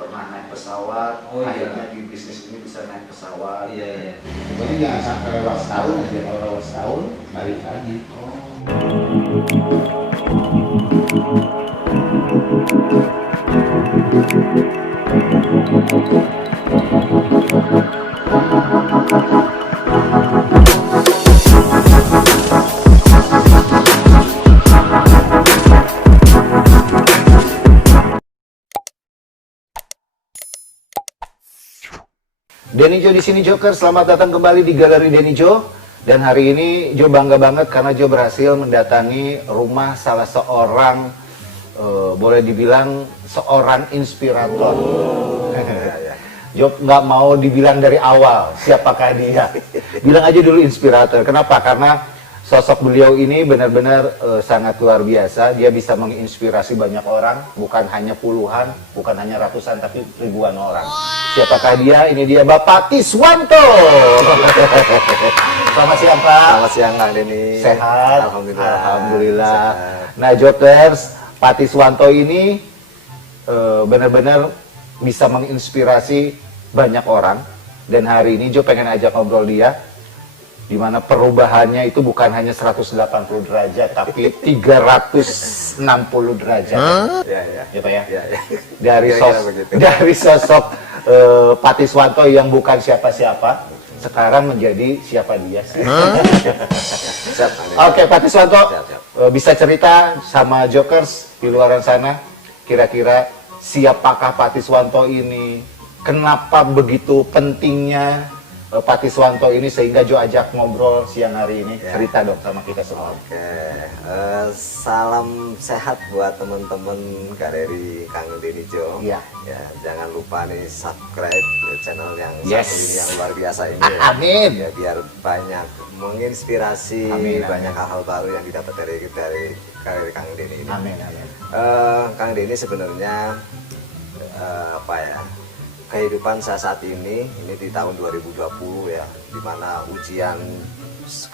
pernah naik pesawat, Oh, iya. akhirnya di bisnis ini bisa naik pesawat. Iya, iya. Pokoknya jangan sampai lewat setahun aja, kalau lewat setahun balik lagi. Denny Jo di sini Joker, selamat datang kembali di Galeri Denny Jo. Dan hari ini Jo bangga banget karena Jo berhasil mendatangi rumah salah seorang, boleh dibilang seorang inspirator. Jo nggak mau dibilang dari awal siapakah dia. Bilang aja dulu inspirator. Kenapa? Karena sosok beliau ini benar-benar sangat luar biasa. Dia bisa menginspirasi banyak orang, bukan hanya puluhan, bukan hanya ratusan, tapi ribuan orang. Siapakah dia? Ini dia Bapak Tiswanto. Selamat siang Pak. Selamat siang Kang Denny. Sehat? Alhamdulillah. Alhamdulillah. Sehat. Nah Jokers, Pak Tiswanto ini benar-benar bisa menginspirasi banyak orang. Dan hari ini Jo pengen ajak ngobrol dia, di mana perubahannya itu bukan hanya 180 derajat, tapi 360 derajat. Ya, ya. Ya Pak ya? Ya, ya. Dari sosok Pak Tiswanto yang bukan siapa-siapa, sekarang menjadi siapa dia. Siap, Kang Denny. Oke, Pak Tiswanto, Siap, siap. bisa cerita sama Jokers di luar sana, kira-kira siapakah Pak Tiswanto ini? Kenapa begitu pentingnya Pak Tiswanto ini sehingga Jo ajak ngobrol siang hari ini? Ya. Cerita dong sama kita semua. Oke, salam sehat buat teman-teman Galeri Kang Denny Jo. Iya. Ya, jangan lupa nih subscribe channel yang Yes. satu ini yang luar biasa ini. Ya. Amin. Ya, biar banyak menginspirasi, Amin, banyak amin. hal-hal baru yang didapat dari Galeri Kang Denny ini. Amin, amin. Kang Denny sebenarnya apa ya? Kehidupan saya saat ini di tahun 2020 ya, dimana ujian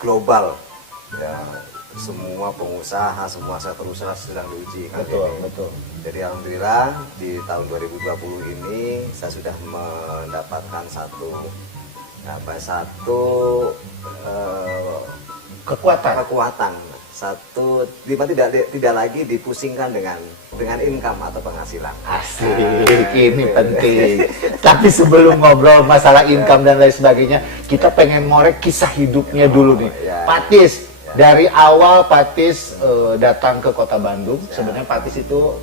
global ya, semua pengusaha, semua sektor usaha sedang diuji kan. Betul, ini. betul. Jadi alhamdulillah di tahun 2020 ini saya sudah mendapatkan satu kekuatan, satu tidak lagi dipusingkan dengan income atau penghasilan. Asik, ini penting. Tapi sebelum ngobrol masalah income dan lain sebagainya, kita pengen ngorek kisah hidupnya dulu nih. Ya. Patis, dari awal Patis datang ke kota Bandung, sebenarnya Patis itu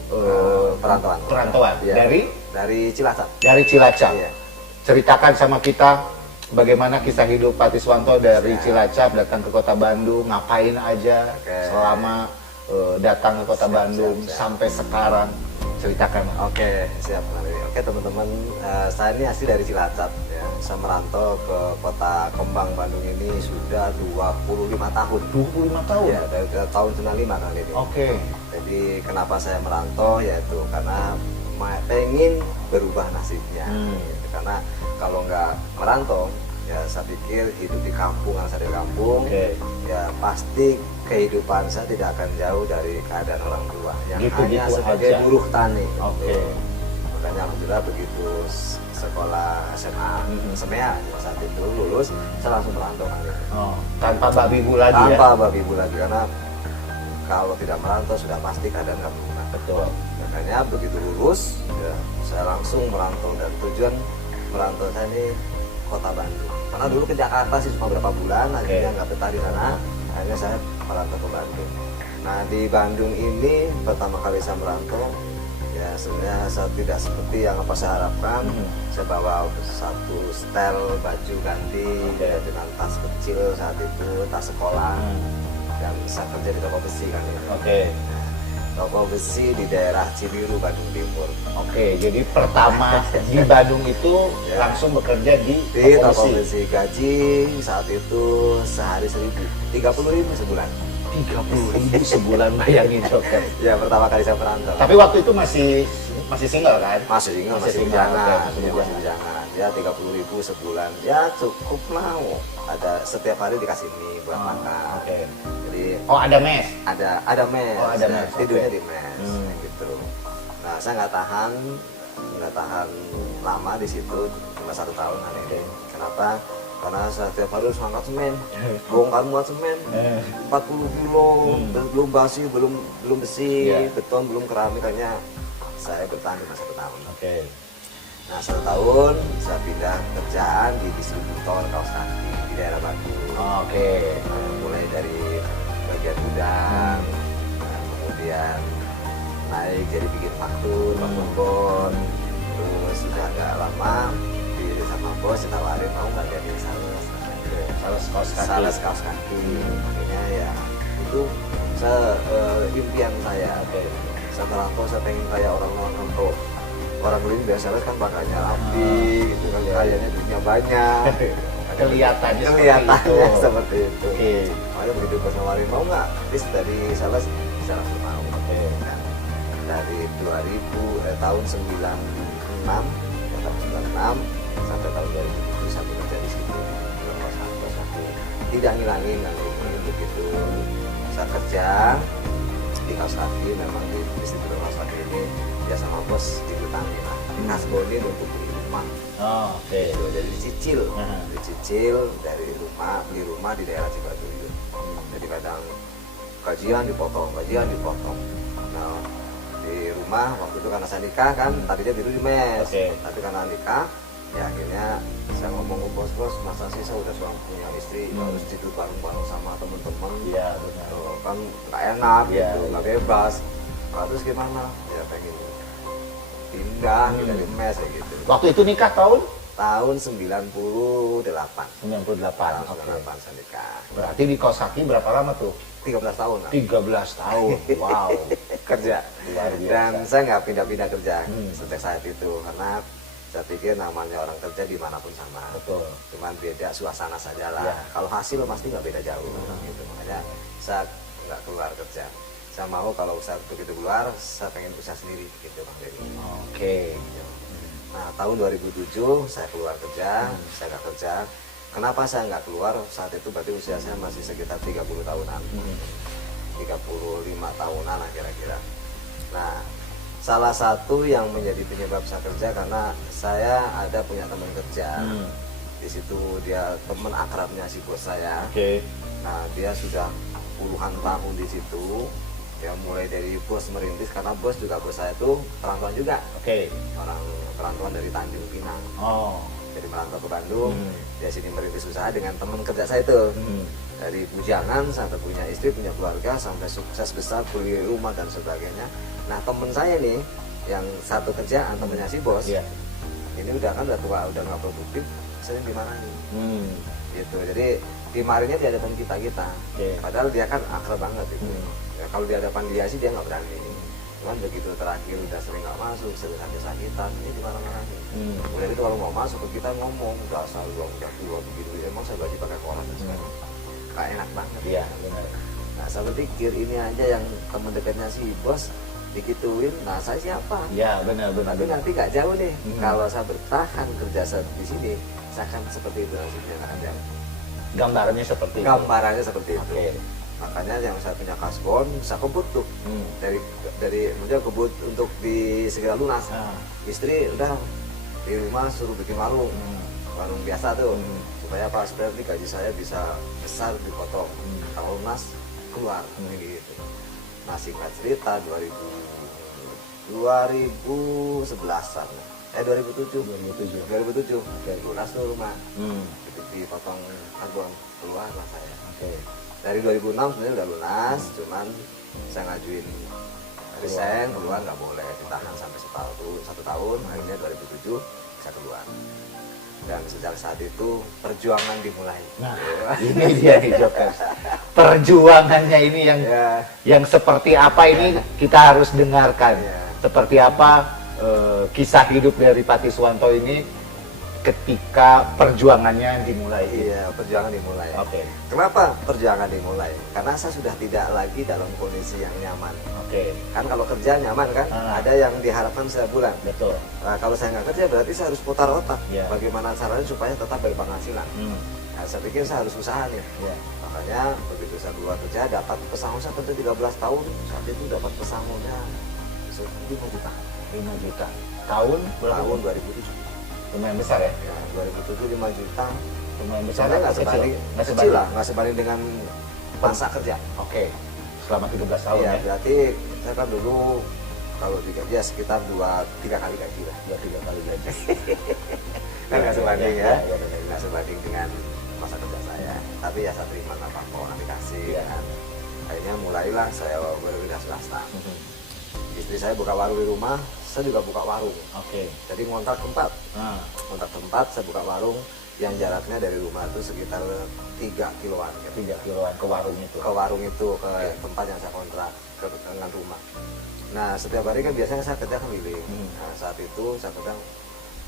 perantauan. Ya, Dari Cilacap. Cilacap. Iya. Ceritakan sama kita bagaimana kisah hidup Pak Tiswanto dari Ya. Cilacap datang ke kota Bandung, ngapain aja Oke. selama datang ke kota Bandung siap. sampai sekarang. Ceritakan. Oke, siap. Oke teman-teman, saya ini asli dari Cilacap ya. Saya merantau ke kota Kembang Bandung ini sudah 25 tahun. 25 tahun? Ya, dari tahun 95 kali ini. Oke. Jadi kenapa saya merantau, yaitu karena pengen berubah nasibnya. Gitu. Karena kalau nggak merantau, ya saya pikir hidup di kampung, saya di kampung, Oke. ya pasti kehidupan saya tidak akan jauh dari keadaan orang tua yang Gitu-gitu hanya sebagai aja. buruh tani. Oke. Gitu. Makanya alhamdulillah begitu sekolah SMA SMEA saat itu lulus, saya langsung merantau kali ini. Oh, tanpa babi bu lagi ya? Tanpa babi bu lagi, karena kalau tidak merantau sudah pasti keadaan kamu. Betul. Makanya begitu lulus, ya, saya langsung merantau, dan tujuan merantau saya ini kota Bandung. Karena dulu ke Jakarta sih cuma berapa bulan, akhirnya nggak betah di sana, akhirnya saya merantau ke Bandung. Nah di Bandung ini pertama kali saya merantau, ya sebenarnya saya tidak seperti yang apa saya harapkan. Saya bawa satu setel baju ganti ya, dengan tas kecil saat itu, tas sekolah, dan saya kerja di toko besi kan ini. Oke. Toko besi di daerah Cibiru, Bandung Timur. Oke, jadi pertama di Bandung itu Ya. langsung bekerja di Di toko toko besi. besi, gaji saat itu sehari 30.000 sebulan. 30.000 sebulan, bayangin Joker. Ya pertama kali saya merantau. Tapi waktu itu masih single kan? Masih single, masih single, bujangan, oke, ya, masih bujangan. Ya 30.000 sebulan, ya cukup mau. Ada setiap hari dikasih mie buat makan. Oke. Jadi Oh, ada mes. ada mes. Oh, ada mes, Tidurnya oke. di mes, gitu. Nah saya nggak tahan, nggak tahan lama di situ, cuma 1 tahun kan ini. Kenapa? Karena setiap hari harus angkat semen, bongkar muat semen, 40 kilo, belum basi, belum besi, beton, belum keramik, hanya saya bertahan cuma 1 tahun. Nah 1 tahun saya pindah kerjaan di distributor kaos kaki di daerah Bandung. Mulai dari bagian gudang, kemudian naik jadi bikin faktur, bon, terus sudah agak lama sama bos ditawarin mau nggak jadi sales kaos kaki. Makanya ya itu impian saya. Setelah itu saya pengen kayak orang-orang kantor. Orang lain biasa kan makanya rapi gitu kan, kayaknya duitnya banyak. Kelihatannya seperti itu. Makanya begitu bos nawarin mau nggak, bis dari sales bisa langsung mau. Nah, dari tahun 96 sampai tahun 2007 saya bekerja di situ. Tidak ngilangin kalau begitu saya kerja di kaos kaki, memang di distributor kaos kaki ini ya sama bos diutangin lah, kasbonin untuk beli rumah. Gitu, jadi dicicil dari rumah, beli rumah di daerah Cibaduyut. Jadi kadang gajian dipotong. Nah, di rumah waktu itu karena saya nikah kan, tadinya biru di mes, tapi karena nikah ya akhirnya saya ngomong ke bos, masa sih saya udah punya istri harus tidur bareng-bareng sama temen-temen, kan nggak enak gitu, nggak bebas. Terus gimana? Ya pengen pindah dari mes ya gitu. Waktu itu nikah tahun 98. 98. Saya nikah. Berarti di kaos kaki berapa lama tuh? 13 tahun lah. 13 tahun. Wow. Kerja. Luar biasa. Dan saya nggak pindah-pindah kerja sejak saat itu, karena saya pikir namanya orang kerja dimanapun sama. Betul. Cuman beda suasana saja lah. Kalau hasil pasti nggak beda jauh. Gitu. Makanya saya nggak keluar kerja. Saya mau kalau saya begitu keluar, saya pengen usaha sendiri gitu Bang Denny. Nah tahun 2007 saya keluar kerja, saya nggak kerja. Kenapa saya nggak keluar saat itu? Berarti usia saya masih sekitar 30 tahunan, 35 tahunan lah kira-kira. Nah salah satu yang menjadi penyebab saya kerja karena saya ada punya teman kerja. Di situ dia teman akrabnya si bos saya. Nah dia sudah puluhan tahun di situ. Ya mulai dari bos merintis, karena bos saya itu perantauan juga. Orang perantauan dari Tanjung Pinang. Jadi merantau ke Bandung, dia sini merintis usaha dengan teman kerja saya itu. Dari bujangan sampai punya istri, punya keluarga, sampai sukses besar, beli rumah dan sebagainya. Nah teman saya nih, yang satu kerjaan temennya si bos, ini udah tua, udah nggak produktif, sering dimarahin. Gitu. Jadi dimarahinnya di hadapan kita. Padahal dia kan akrab banget itu. Ya, kalau di hadapan dia sih dia nggak berani. Cuman begitu terakhir udah sering nggak masuk, sering sakit-sakitan, ini dimarah-marahin. Udah itu kalau mau masuk ke kita ngomong, dasar udah tua begitu. Emang saya gaji pakai koran dan sebagainya. Kayak enak banget. Benar. Nah saya berpikir ini aja yang teman dekatnya si bos dikituin, nah saya siapa? Benar. Tapi nanti gak jauh nih. Kalau saya bertahan kerja di sini, saya akan seperti itu nasibnya, akan jauh. Gambarannya seperti itu. Gambarannya seperti itu. Makanya yang saya punya kasbon, saya kebut tuh dari maksudnya kebut untuk di segera lunas. Istri udah di rumah suruh bikin warung biasa tuh, supaya apa? Supaya nanti gaji saya bisa besar dipotong. Kalau lunas keluar gitu. Nah singkat cerita 2011-an, 2007 lunas tuh rumah, dipotong karbon, keluar lah saya. Dari 2006 sebenarnya udah lunas, cuman saya ngajuin resign, keluar nggak boleh, ditahan sampai 1 tahun, akhirnya 2007 saya keluar. Dan sejak saat itu perjuangan dimulai. Nah, ini dia nih Jokers. Perjuangannya ini yang seperti apa ini kita harus dengarkan. Seperti apa kisah hidup dari Patiswanto ini ketika perjuangannya dimulai. Perjuangan dimulai. Kenapa perjuangan dimulai? Karena saya sudah tidak lagi dalam kondisi yang nyaman. Kan kalau kerja nyaman kan, ada yang diharapkan setiap bulan. Betul. Nah, kalau saya nggak kerja berarti saya harus putar otak. Bagaimana caranya supaya tetap berpenghasilan. Nah, saya pikir saya harus usaha nih. Makanya begitu saya keluar kerja, dapat pesangon saya kerja 13 tahun, saat itu dapat pesangonnya 5 juta. Tahun berapa? Tahun 2007. Lumayan besar ya? Ya, 2007 5 juta. Lumayan besar. Sebenarnya nggak atau sebanding, kecil? Nggak kecil lah, nggak sebanding dengan masa kerja. Oke. Selama 13 tahun Iya, ya? berarti saya kan dulu kalau digaji ya sekitar 2-3 kali gaji lah. 2-3 kali gaji. Kan nggak sebanding Ya, ya, ya, nggak sebanding dengan masa kerja saya. Tapi ya saya terima apa orang dikasih. Iya. Kan. Akhirnya mulailah saya berwira swasta. Istri saya buka warung di rumah, saya juga buka warung. Oke. Jadi ngontrak tempat. Nah, Kontak tempat, saya buka warung yang jaraknya dari rumah itu sekitar 3 kiloan. 3 kiloan ke warung itu. Ke warung itu, ke tempat yang saya kontrak, ke dengan rumah. Nah, setiap hari kan biasanya saya kerja keliling. Nah, saat itu saya kadang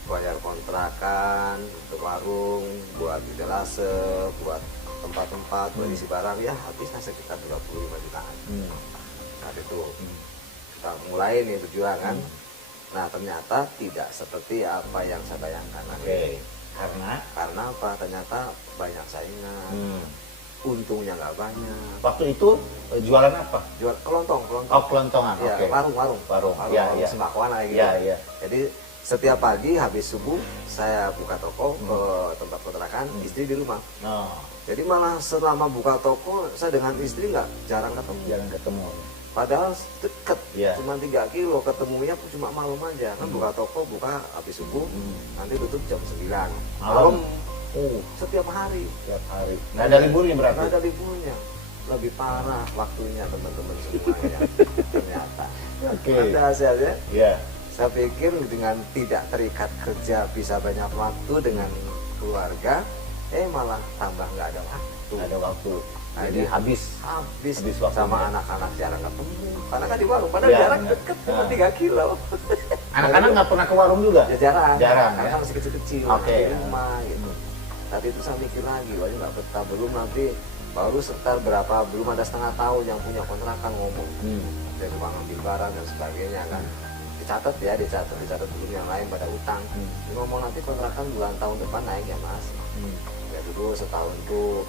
bayar kontrakan untuk warung, buat etalase, buat tempat-tempat, buat isi barang, ya habisnya sekitar 25 jutaan. Saat itu kita mulai nih berjuang kan. Nah, ternyata tidak seperti apa yang saya bayangkan. Oke. Karena apa? Ternyata banyak saingan. Untungnya nggak banyak. Waktu itu jualan apa? Jual kelontong. Oh, kelontongan. Ya, Oke. warung. Ya, ya. Sembakoan kayak gitu. Ya, ya. Jadi setiap pagi habis subuh saya buka toko ke tempat kontrakan, istri di rumah. Oh, Jadi malah selama buka toko saya dengan istri nggak jarang ketemu. jarang ketemu. Padahal deket, Iya. cuma 3 kilo, ketemunya cuma malam aja. Kan buka toko, buka habis subuh, nanti tutup jam 9. Malam, setiap hari. Tiap hari. Nggak ada liburnya berarti? Nggak ada liburnya. Lebih parah waktunya teman-teman semuanya. Ternyata. Oke. Ada hasilnya. Iya. Saya pikir dengan tidak terikat kerja bisa banyak waktu dengan keluarga, malah tambah nggak ada waktu. Nggak ada waktu. Jadi Akhirnya habis habis waktunya. sama anak-anak jarang ketemu. Karena kan di warung, padahal Iya, jarak benar. deket cuma Nah. 3 kilo. anak-anak nggak pernah ke warung juga? Ya jarang. Jarang, Karena ya? kan masih kecil-kecil Oke. di rumah gitu. Tapi itu saya mikir lagi, wah ini nggak betah. Belum nanti baru sekitar berapa, belum ada setengah tahun yang punya kontrakan ngomong. Dari uang ambil barang dan sebagainya kan. Dicatat dicatat belum yang lain pada utang. Dia ngomong nanti kontrakan bulan tahun depan naik ya mas. Ya dulu setahun tuh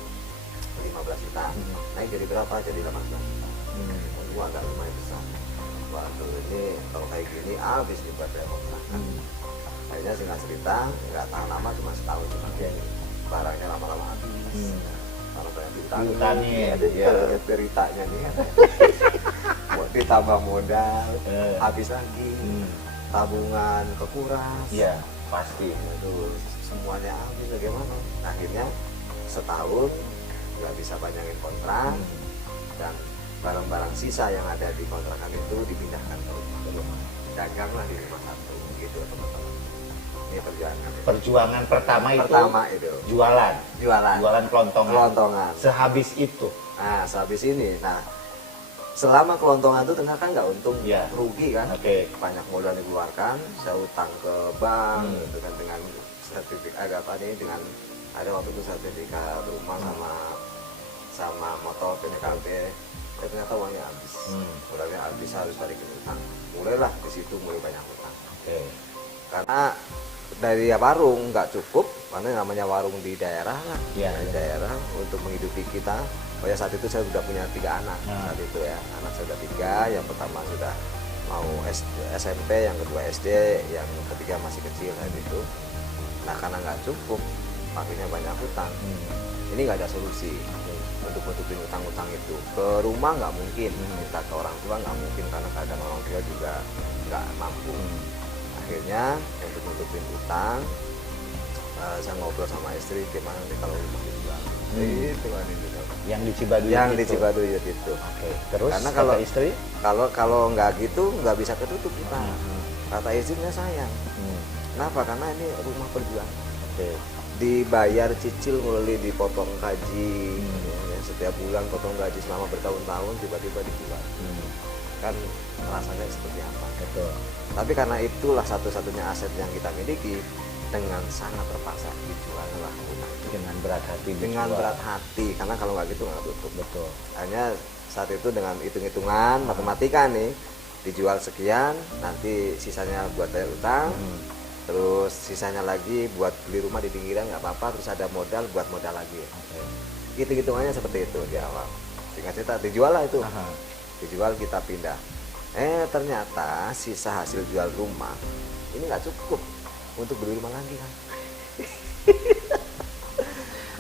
15 juta. Naik jadi berapa? Jadi 18 juta. Itu agak lumayan besar. Waduh ini kalau kayak gini habis nih buat bayar kontrakan. Akhirnya singkat cerita, nggak tahan lama cuma setahun cuma barangnya lama-lama habis. Kalau banyak Diutangin, ya. ya. Beritanya nih kan. Buat ditambah modal, habis lagi. Tabungan kekuras. Iya, pasti. Aduh, semuanya habis bagaimana? Akhirnya setahun nggak bisa panjangin kontrak dan barang-barang sisa yang ada di kontrakan itu dipindahkan ke rumah. Daganglah di rumah satu gitu teman-teman. Ini perjuangan. Perjuangan pertama itu itu jualan jualan kelontongan. kelontongan. Sehabis itu. Nah, sehabis ini, selama kelontongan itu ternyata kan nggak untung, Iya. rugi kan. Oke. Banyak modal dikeluarkan, saya utang ke bank gitu kan dengan sertifikat dengan ada waktu itu sertifikat rumah sama motor PNKP. Ternyata uangnya habis, modalnya habis, harus balikin utang. Mulailah di situ mulai banyak utang. Oke. Karena dari warung nggak cukup, karena namanya warung di daerah lah, Iya, di iya. daerah untuk menghidupi kita. Pada saat itu saya sudah punya 3 anak, saat itu ya, anak saya sudah 3, yang pertama sudah mau SMP, yang kedua SD, yang ketiga masih kecil saat itu. Nah karena nggak cukup, akhirnya banyak utang. Ini nggak ada solusi untuk nutupin utang-utang itu. Ke rumah nggak mungkin, minta ke orang tua nggak mungkin karena kadang orang tua juga nggak mampu. Akhirnya untuk nutupin utang, saya ngobrol sama istri gimana nih kalau rumah dijual. Itu kan itu. Yang di Cibaduyut Yang itu. di Cibaduyut itu. Oke. Terus Karena kata kalau- istri? Kalau nggak gitu nggak bisa ketutup kita. Kata istrinya sayang. Kenapa? Karena ini rumah perjuangan. Oke. Dibayar cicil mulai dipotong gaji, ya, setiap bulan potong gaji selama bertahun-tahun tiba-tiba dijual. Kan rasanya seperti apa? Betul. Tapi karena itulah satu-satunya aset yang kita miliki, dengan sangat terpaksa dijual lah rumah itu. Dengan berat hati. Dengan dijual. berat hati, karena kalau nggak gitu nggak tutup. Betul. Hanya saat itu dengan hitung-hitungan matematika nih, dijual sekian, nanti sisanya buat bayar utang, terus sisanya lagi buat beli rumah di pinggiran nggak apa-apa, terus ada modal buat modal lagi. Oke. Hitung-hitungannya seperti itu di awal. Singkat cerita dijual lah itu, dijual kita pindah. Ternyata sisa hasil jual rumah ini nggak cukup untuk beli rumah lagi kan.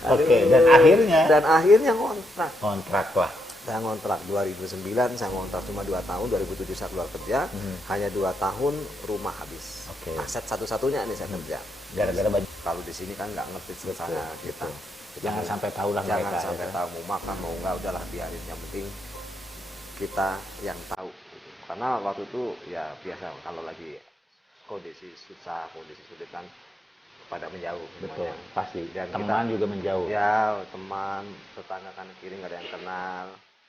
Oke, Aduh. dan akhirnya ngontrak. kontrak lah. Saya ngontrak 2009, saya ngontrak cuma 2 tahun, 2007 saya keluar kerja, hanya 2 tahun rumah habis. Oke. Aset satu-satunya nih saya kerja. Gara-gara banyak. Kalau di sini kan nggak ngerti susahnya kita. Jangan sampai tahu lah Jangan mereka. sampai tahu mau makan mau enggak, udahlah biarin, yang penting kita yang tahu. Karena waktu itu ya biasa kalau lagi kondisi susah, kondisi sulit kan pada menjauh Betul, semuanya. pasti. Dan Teman juga menjauh. Ya, teman, tetangga kan kiri nggak ada yang kenal.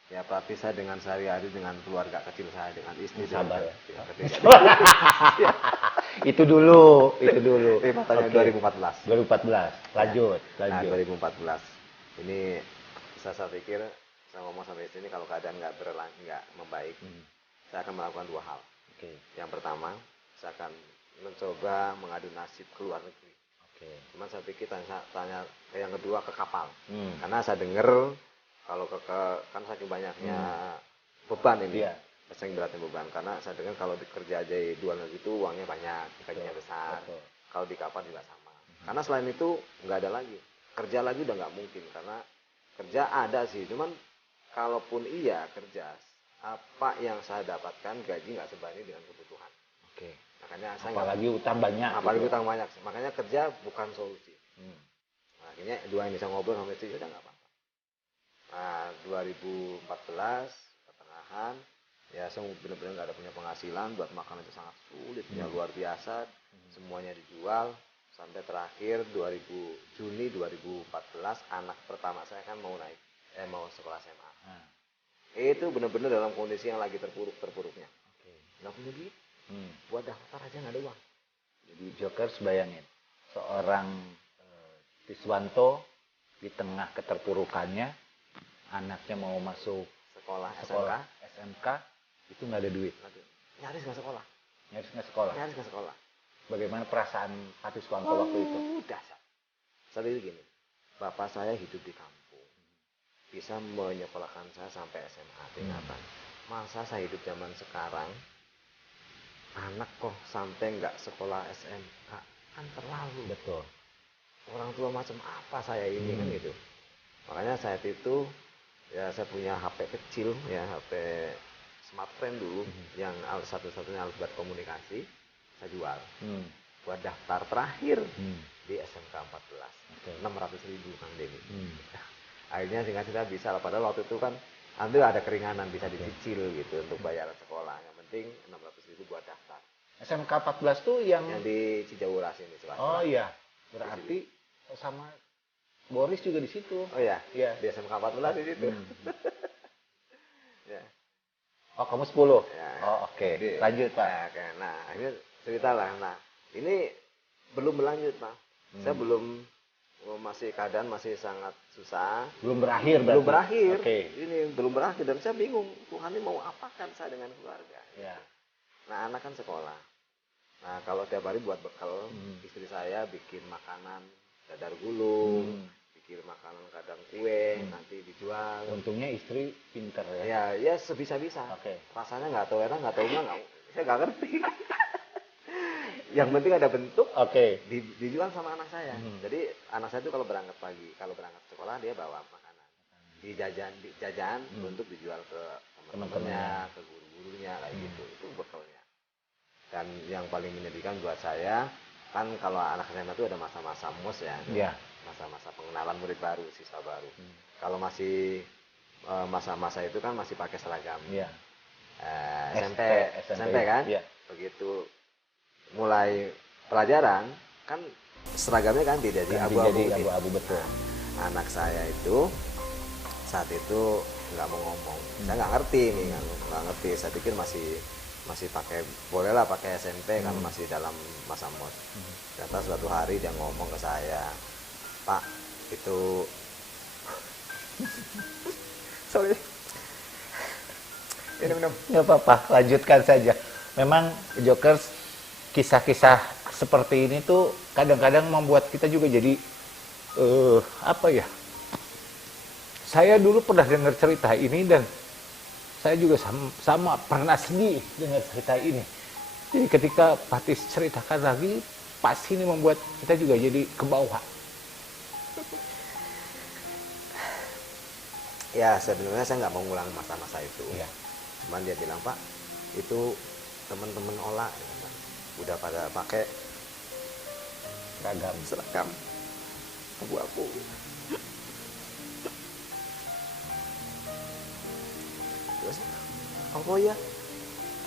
Ya, berarti saya dengan sehari-hari dengan keluarga kecil saya, dengan istri. Sabar ya. Ya, Itu dulu. tahun Oke. 2014. 2014. Lanjut. Nah, 2014. Ini saya pikir saya ngomong sama istri ini kalau keadaan nggak membaik, saya akan melakukan 2 hal. Oke. Yang pertama, saya akan mencoba mengadu nasib ke luar negeri. Oke. Cuman saya pikir tanya yang kedua ke kapal. Hmm. Karena saya dengar kalau kan saking banyaknya beban ini. Iya. Saking beratnya beban. Karena saya dengar kalau bekerja aja di luar negeri itu uangnya banyak, gajinya besar. Betul. Kalau di kapal juga sama. Karena selain itu nggak ada lagi. Kerja lagi udah nggak mungkin karena kerja ada sih. Cuman kalaupun iya kerja, apa yang saya dapatkan gaji nggak sebanding dengan kebutuhan. Oke. Makanya saya Apalagi utang banyak. apalagi gitu. utang banyak. Makanya kerja bukan solusi. Nah, akhirnya 2 ini saya ngobrol sama istri, udah nggak apa-apa. Nah, 2014 pertengahan, ya saya benar-benar nggak ada punya penghasilan, buat makan itu sangat sulit, ya luar biasa. Semuanya dijual sampai terakhir Juni 2014 anak pertama saya kan mau sekolah SMA. Itu benar-benar dalam kondisi yang lagi terpuruknya. Oke. Nggak punya duit, buat daftar aja nggak ada uang. Jadi Jokers bayangin seorang Tiswanto di tengah keterpurukannya, anaknya mau masuk Sekolah SMK itu nggak ada duit, nyaris nggak sekolah. nyaris nggak sekolah. Nyaris nggak sekolah. Bagaimana perasaan Pak Tiswanto waktu itu? Dahsyat. Saya pikir gini, bapak saya hidup di kampung, bisa menyekolahkan saya sampai SMA tingkatan. Masa saya hidup zaman sekarang, anak kok sampai nggak sekolah SMK, kan terlalu. Betul. Orang tua macam apa saya ini kan gitu. Makanya saat itu ya saya punya HP kecil ya, HP smartphone dulu yang satu-satunya alat buat komunikasi, saya jual buat daftar terakhir di SMK 14. 600.000 Kang Denny. Akhirnya singkat cerita bisa lah, padahal waktu itu kan ambil ada keringanan bisa dicicil gitu untuk bayaran sekolah. Yang penting 600.000 buat daftar. SMK 14 tuh yang di Cijawuras ini. Oh iya, berarti sama Boris juga di situ. Oh iya, Iya. di SMK 14 di situ. Ya. Oh, kamu 10. Ya. Oh, oke. Lanjut, Pak. Ya, oke. Nah, ini cerita lah. Nah, ini belum berlanjut, Pak. Saya masih keadaan masih sangat susah. Belum berakhir berarti. Belum berakhir. Oke. Ini belum berakhir dan saya bingung, Tuhan ini mau apakan saya dengan keluarga. Ya. Nah, anak kan sekolah. Nah, kalau tiap hari buat bekal, istri saya bikin makanan dadar gulung, bikin makanan kadang kue, nanti dijual. Untungnya istri pinter ya. Ya, ya sebisa-bisa. Oke. Rasanya nggak tahu enak, nggak tahu enggak, saya nggak ngerti. Yang penting ada bentuk. Oke. Dijual sama anak saya. Jadi anak saya itu kalau berangkat pagi, kalau berangkat sekolah dia bawa makanan. Jajan untuk dijual ke teman-temannya, ke guru-gurunya kayak gitu. Itu bekalnya. Dan yang paling menyedihkan buat saya kan kalau anak SMA itu ada masa-masa MOS ya. Iya. Masa-masa pengenalan murid baru, siswa baru. Kalau masih masa-masa itu kan masih pakai seragam. Iya. SMP kan? Iya. Begitu mulai pelajaran kan seragamnya ganti jadi abu-abu betul. Anak saya itu saat itu nggak mau ngomong. Saya nggak ngerti nih, nggak ngerti. Saya pikir masih pakai, bolehlah pakai SMP kan masih dalam masa MOS. Ternyata suatu hari dia ngomong ke saya, Pak, itu sorry, minum. Nggak apa-apa, lanjutkan saja. Memang Jokers, kisah-kisah seperti ini tuh kadang-kadang membuat kita juga jadi apa ya? Saya dulu pernah dengar cerita ini dan saya juga sama pernah sedih dengar cerita ini. Jadi ketika Patis ceritakan lagi, pasti ini membuat kita juga jadi ke bawah. Ya sebenarnya saya nggak mau ngulang masa-masa itu. Iya. Cuman dia bilang, Pak, itu teman-teman olah ya kan, udah pada pakai seragam abu-abu. Terus, oh ya,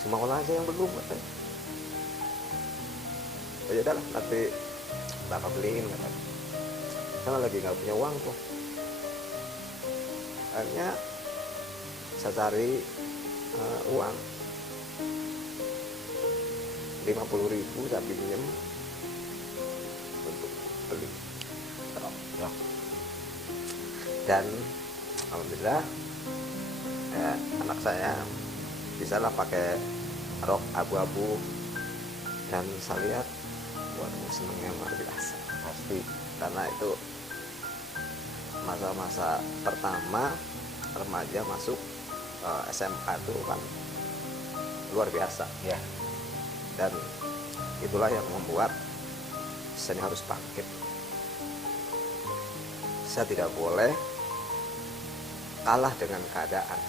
cuma olah aja yang belum katanya. Oh ya lah, nanti bapak beliin katanya. Saya lagi nggak punya uang kok. Akhirnya saya cari uang 50.000 saya pinjam untuk beli rok. Dan alhamdulillah ya, anak saya bisa lah pakai rok abu-abu, dan saya lihat waduh senengnya luar biasa Pasti. karena itu masa-masa pertama remaja masuk SMK itu kan luar biasa, Ya. dan itulah yang membuat saya harus bangkit. Saya tidak boleh kalah dengan keadaan.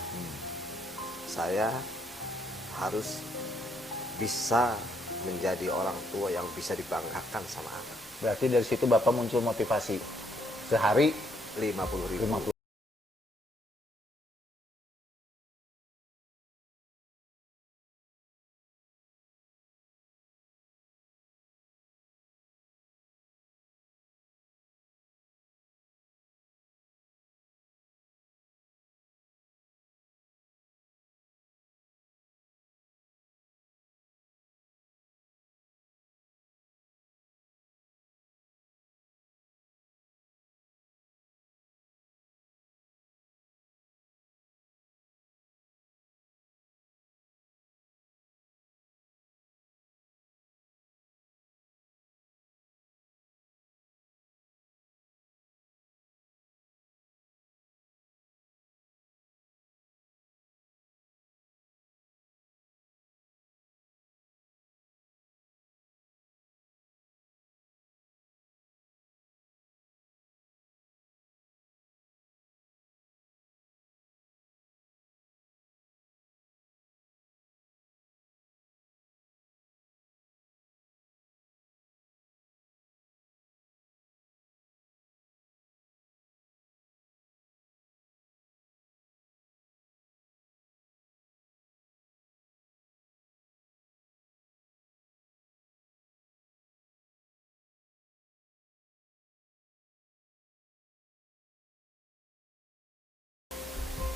Saya harus bisa menjadi orang tua yang bisa dibanggakan sama anak. Berarti dari situ Bapak muncul motivasi. Sehari 50.000. 50.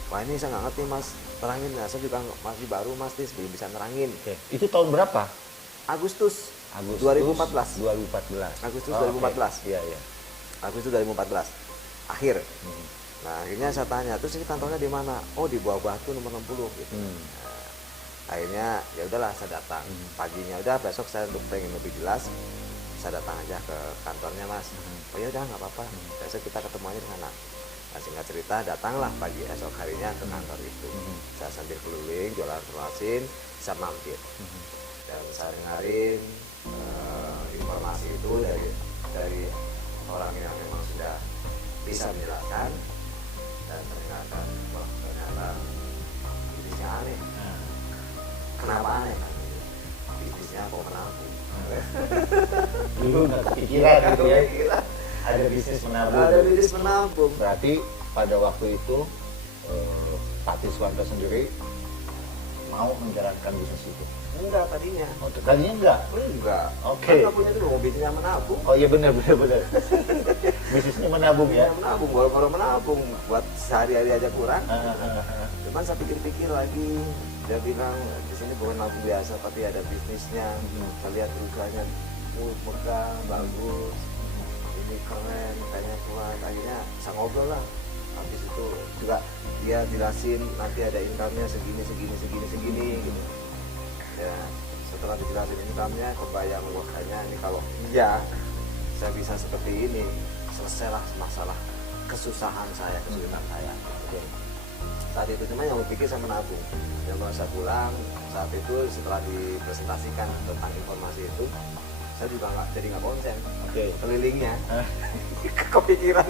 Wah ini saya nggak ngerti mas, terangin ya. Saya juga masih baru mas, belum bisa nerangin. Oke. Itu tahun berapa? Agustus, Agustus 2014. 2014. Agustus Oh, 2014. oke. Iya, iya. Agustus 2014 akhir. Nah akhirnya saya tanya, terus ini kantornya di mana? Oh di Buah Batu nomor 60 gitu. Nah, akhirnya ya udahlah saya datang paginya, udah besok saya untuk pengen lebih jelas saya datang aja ke kantornya mas. Oh ya udah nggak apa-apa, besok kita ketemu aja di sana. Nah, singkat cerita datanglah pagi esok harinya ke kantor itu. Saya sambil keliling jualan mesin, saya mampir dan saya dengarin informasi itu dari orang yang memang sudah bisa menjelaskan, dan ternyata wah, ternyata bisnisnya aneh. Kenapa aneh? Bisnisnya kok menabung. Dulu nggak kepikiran gitu ya. Gila. Ada bisnis menabung. Ada bisnis menabung. Berarti pada waktu itu Patis Warga sendiri mau menjalankan bisnis itu. Enggak tadinya. Oh, tadinya enggak? Enggak. Oke. Kan nggak punya dulu, bisnisnya menabung. Oh iya benar. Bisnisnya menabung ya. Bisnisnya menabung, baru menabung buat sehari-hari aja kurang. Ah. Cuman saya pikir-pikir lagi, dia bilang di sini bukan nabung biasa, tapi ada bisnisnya. Saya lihat perusahaannya megah, bagus, ini keren, kayaknya kuat. Akhirnya saya ngobrol lah. Habis itu juga dia jelasin nanti ada income-nya segini gitu. Ya setelah dijelasin income-nya, kebayang wah kayaknya ini kalau iya saya bisa seperti ini, selesailah masalah kesulitan saya. Saat itu cuma yang berpikir saya menabung. Yang mau saya pulang saat itu setelah dipresentasikan tentang informasi itu, saya juga nggak konsen. Oke. Kelilingnya kepikiran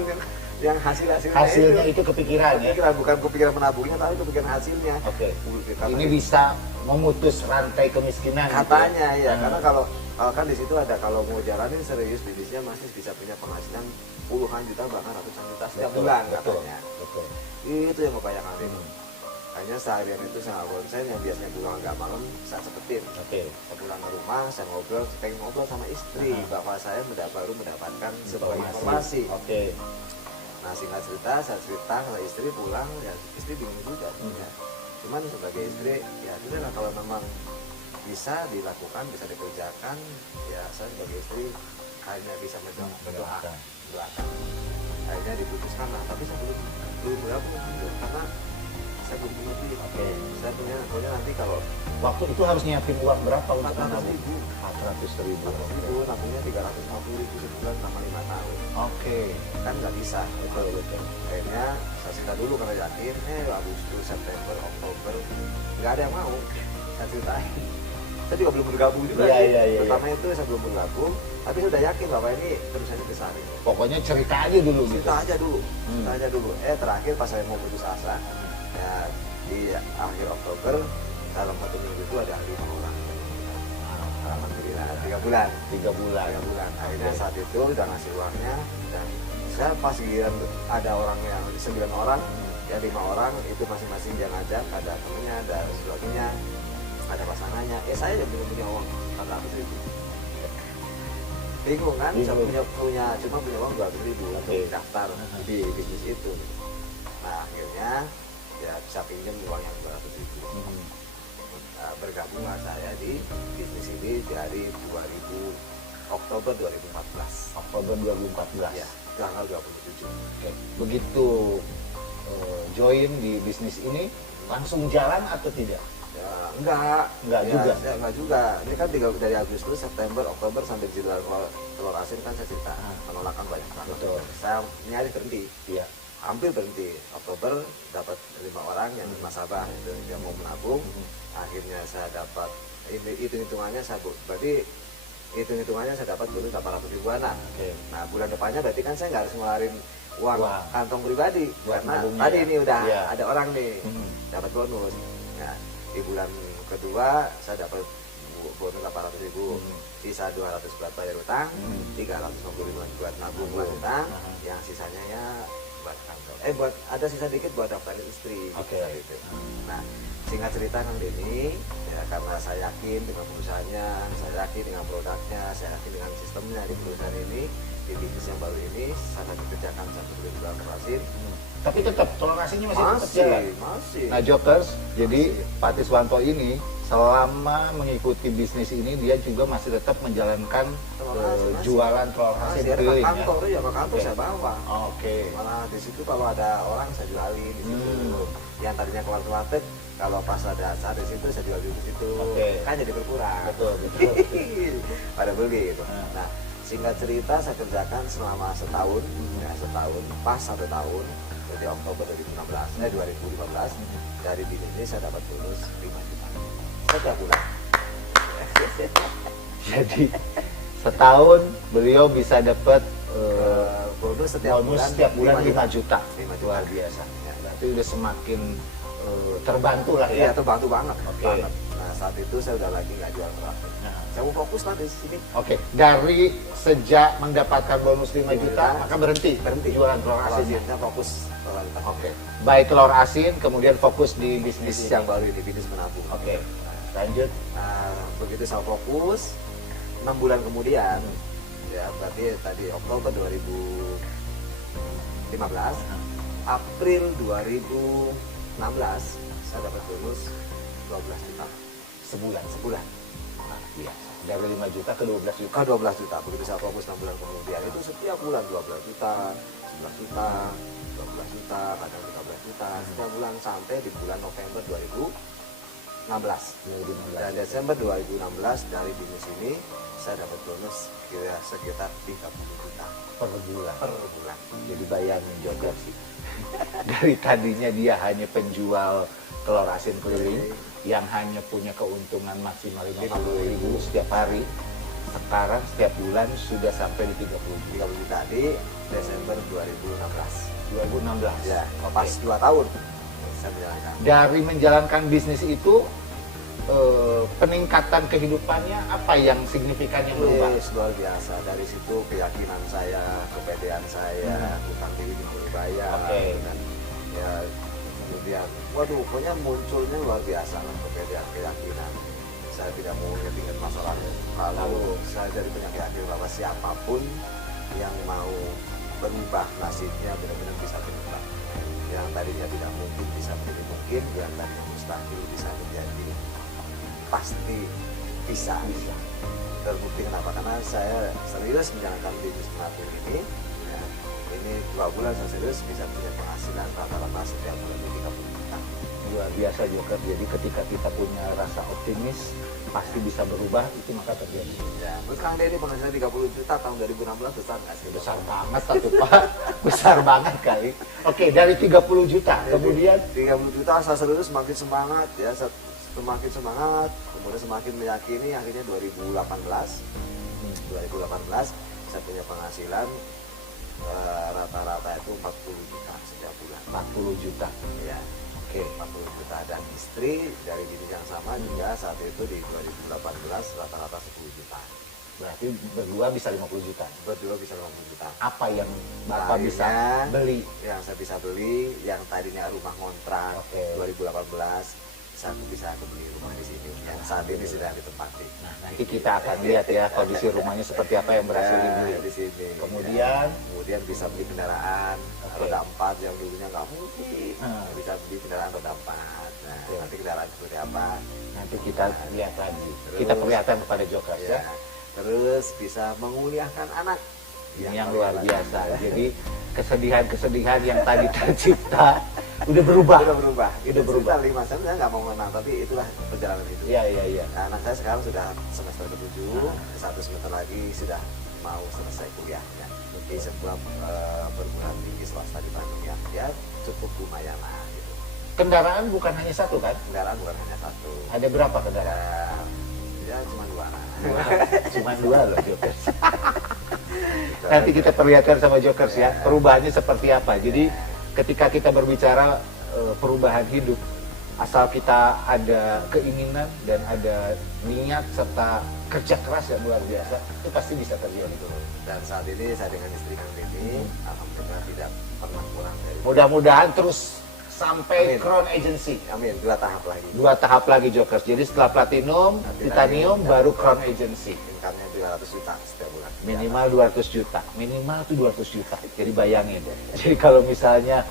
yang Hasilnya itu kepikiran ya. kepikiran, bukan kepikiran menabungnya tapi kepikiran hasilnya. Oke. Karena Ini bisa memutus rantai kemiskinan. katanya gitu ya, karena kalau kan di situ ada kalau mau jalanin serius bisnisnya masih bisa punya penghasilan puluhan juta bahkan ratusan juta setiap Betul, bulan betul, katanya. betul. Itu yang kebanyakan ini. Hanya seharian itu saya konsen yang biasanya pulang agak malam saya sepetin. Oke. Saya pulang ke rumah, saya pengen ngobrol sama istri bahwa saya baru mendapatkan sebuah informasi. Oke. Nah singkat cerita, saya cerita kalau istri pulang, ya istri bingung juga. Ya. Cuman sebagai istri, ya sudah lah kalau memang bisa dilakukan, bisa dikerjakan, ya saya sebagai istri hanya bisa mendoakan. Akhirnya diputuskan lah, tapi saya belum berapa karena saya belum punya duit. Oke. Saya punya nanti kalau Waktu itu harus nyiapin uang berapa untuk 400.000. menabung? 400.000. 400.000, nabungnya 350.000 sebulan selama 5 tahun. Oke. Kan nggak bisa. Betul, betul. Akhirnya saya cerita dulu karena yakin, Agustus, September, Oktober nggak ada yang mau. Saya ceritain. Saya juga belum bergabung juga. Iya, sih. iya, iya. Pertama itu saya belum bergabung, tapi sudah yakin bahwa ini perusahaannya besar. Pokoknya cerita aja dulu gitu. Cerita aja dulu, cerita aja dulu. Terakhir pas saya mau putus asa, ya di akhir Oktober dalam 1 minggu itu ada 5 orang. Alhamdulillah 3 bulan. 3 bulan. 3 bulan. Akhirnya saat itu udah ngasih uangnya dan saya pas giliran ada orang yang 9 orang, ya 5 orang itu masing-masing dia ngajak, ada temennya, ada suaminya, ada pasangannya. Saya udah punya uang 400.000. Bingung kan? Saya cuma punya uang 200.000 untuk daftar di bisnis itu. Nah akhirnya ya bisa pinjam uang yang 200.000. Bergabunglah saya di bisnis ini dari Oktober 2014. Oktober 2014. Ya, tanggal 27. Oke. Begitu join di bisnis ini langsung jalan atau tidak? Ya, enggak Ya, juga. Enggak juga. Ini kan dari Agustus, September, Oktober sampai jualan telur asin kan saya cerita. Penolakan banyak banget. Betul. Saya nyari berhenti. Iya. Hampir berhenti. Oktober dapat 5 orang yang nasabah itu yang mau menabung. Akhirnya saya dapat hitungannya berarti hitungannya saya dapat bonus 800 ribuan. Oke. Nah bulan depannya berarti kan saya nggak harus ngeluarin uang Wah. kantong pribadi Buat karena nabungnya tadi ya. ini udah Iya. ada orang nih dapat bonus. Nah di bulan kedua saya dapat bonus 800 ribu, sisa 200 buat bayar utang, 350 buat nabung buat utang, yang sisanya ya buat kantong. Buat ada sisa dikit buat daftarin istri. Oke. Saat itu. Nah singkat cerita Kang Denny, ya karena saya yakin dengan perusahaannya, saya yakin dengan produknya, saya yakin dengan sistemnya di perusahaan ini, di bisnis yang baru ini, saya akan kerjakan satu bulan terakhir. Tapi tetap telur asinnya masih tetap jalan. Masih. Nah Jokers, jadi Pak Tiswanto ini selama mengikuti bisnis ini dia juga masih tetap menjalankan jualan telur asin Masih ada keliling ya. kantor ya, ke kantor saya bawa. Oke. Malah di situ kalau ada orang saya jualin di situ. Yang tadinya keluar warteg, kalau pas ada acara di situ saya jual di situ. Oke. Kan jadi berkurang. Betul, betul. Pada beli gitu. Nah, singkat cerita saya kerjakan selama setahun, ya setahun, pas 1 tahun, jadi Oktober 2015, dari bisnis ini saya dapat bonus 5 juta. Setiap bulan. Jadi setahun beliau bisa dapat bonus setiap bulan 5 juta. 5 Luar biasa. Berarti udah semakin terbantu lah Iya, ya. terbantu banget. Oke. Banget. Nah, saat itu saya udah lagi nggak jual terakhir. Nah. Saya mau fokus lah di sini. Oke, dari sejak mendapatkan bonus 5 juta, maka berhenti jualan telur asin. Saya fokus. Oke, baik telur asin, kemudian fokus di bisnis Bisnis ini. yang baru ini, bisnis menabung. Oke, lanjut. Nah, begitu saya fokus, 6 bulan kemudian, ya berarti tadi Oktober 2015, April 2016, saya dapat bonus 12 juta Sebulan. sebulan. Nah, iya. Dari 5 juta ke 12 juta. Ke 12 juta, begitu saya fokus 6 bulan kemudian, itu setiap bulan 12 juta, 11 juta, 12 juta, kadang 13 juta, setiap bulan sampai di bulan November 2016. Dan Desember 2016 dari bisnis ini saya dapat bonus kira sekitar 30 juta Per bulan. per bulan. Jadi bayangin juga sih. Dari tadinya dia hanya penjual telur asin keliling yang hanya punya keuntungan maksimal 50.000 setiap hari. Sekarang setiap bulan sudah sampai di 30 30 juta di Desember 2016. 2016. Ya, Oke. pas 2 tahun saya menjalankan. Dari menjalankan bisnis itu peningkatan kehidupannya apa yang signifikan yang berubah? Yes, luar biasa. Dari situ keyakinan saya, kepedean saya, utang diri diberi bayar. Oke. Dan ya kemudian, waduh, pokoknya munculnya luar biasa lah kepedean, keyakinan. Saya tidak mau ingat masa lalu. Lalu saya jadi punya keyakinan bahwa siapapun yang mau berubah nasibnya benar-benar bisa berubah. Yang tadinya tidak mungkin bisa menjadi mungkin, yang tadinya mustahil bisa menjadi pasti bisa. Terbukti kenapa? Karena saya serius menjalankan bisnis pengatur ini. Ya, ini 2 bulan saya serius bisa punya penghasilan rata-rata setiap bulan di 30 juta. Luar biasa Joker. Jadi ketika kita punya rasa optimis pasti bisa berubah, itu maka terjadi. Ya, menurut Kang Denny penghasilan 30 juta tahun 2016 besar nggak sih? Besar banget satu Pak. Besar banget kali. Oke, dari 30 juta kemudian 30 juta saya serius semakin semangat ya, semakin semangat, kemudian semakin meyakini. Akhirnya 2018 saya punya penghasilan rata-rata itu 40 juta setiap bulan. 40 juta. Ya, Oke. 40 juta. Dan istri dari bisnis yang sama juga saat itu di 2018 rata-rata 10 juta. Berarti berdua bisa 50 juta. Berdua bisa 50 juta. Apa yang Bapak bisa Akhirnya, beli? Yang saya bisa beli, yang tadinya rumah kontrak Oke. 2018, saya bisa beli rumah di sini yang saat ini sedang ditempati. Nah, nanti kita akan lihat ya kondisi rumahnya seperti apa yang berhasil dibeli. di sini. Kemudian? Kemudian bisa beli kendaraan Oke. roda 4 yang dulunya nggak mungkin. Bisa beli kendaraan roda 4. Nah, Oke. nanti kendaraan seperti apa? Nanti kita lihat lagi. Terus- Kita perlihatkan kepada Jokers ya. Ya. Terus bisa menguliahkan anak. Ini yang luar biasa. Jadi kesedihan-kesedihan yang tadi tercipta udah berubah. Udah berubah. Udah berubah. 5 saya nggak mau menang, tapi itulah perjalanan itu. Iya, iya, iya. Nah, anak saya sekarang sudah semester ke-7, 1 semester lagi sudah mau selesai kuliahnya di sebuah perguruan tinggi swasta di Bandung ya. Ya cukup lumayan lah gitu. Kendaraan bukan hanya satu kan? Kendaraan bukan hanya satu. Ada berapa kendaraan? Ya cuma 2. Cuma 2 loh Jokers. Nanti kita perlihatkan sama Jokers ya, perubahannya seperti apa. Jadi ketika kita berbicara perubahan hidup, asal kita ada keinginan dan ada niat serta kerja keras yang luar biasa, itu pasti bisa terjadi. Dan saat ini saya dengan istri Kang Denny, alhamdulillah tidak pernah kurang dari. Mudah-mudahan terus sampai Amin. Crown Agency. Amin, 2 tahap lagi. 2 tahap lagi Jokers. Jadi setelah Platinum, Titanium, baru Crown Agency. Income-nya 200 juta setiap bulan. Minimal 200 juta. Minimal tuh 200 juta. Jadi bayangin. Jadi kalau misalnya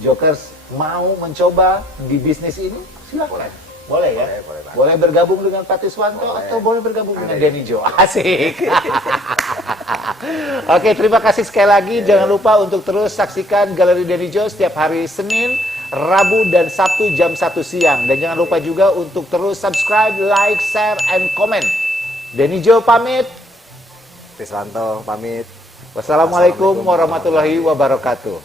Jokers mau mencoba di bisnis ini, silakan. Boleh ya? Boleh banget. Boleh bergabung dengan Pak Tiswanto Boleh. atau boleh bergabung dengan Denny Jo. Asik. Oke, terima kasih sekali lagi. Jangan lupa untuk terus saksikan Galeri Denny Jo setiap hari Senin, Rabu, dan Sabtu jam 1 siang. Dan jangan lupa juga untuk terus subscribe, like, share, and comment. Denny Jo pamit. Tiswanto pamit. Wassalamualaikum warahmatullahi wabarakatuh.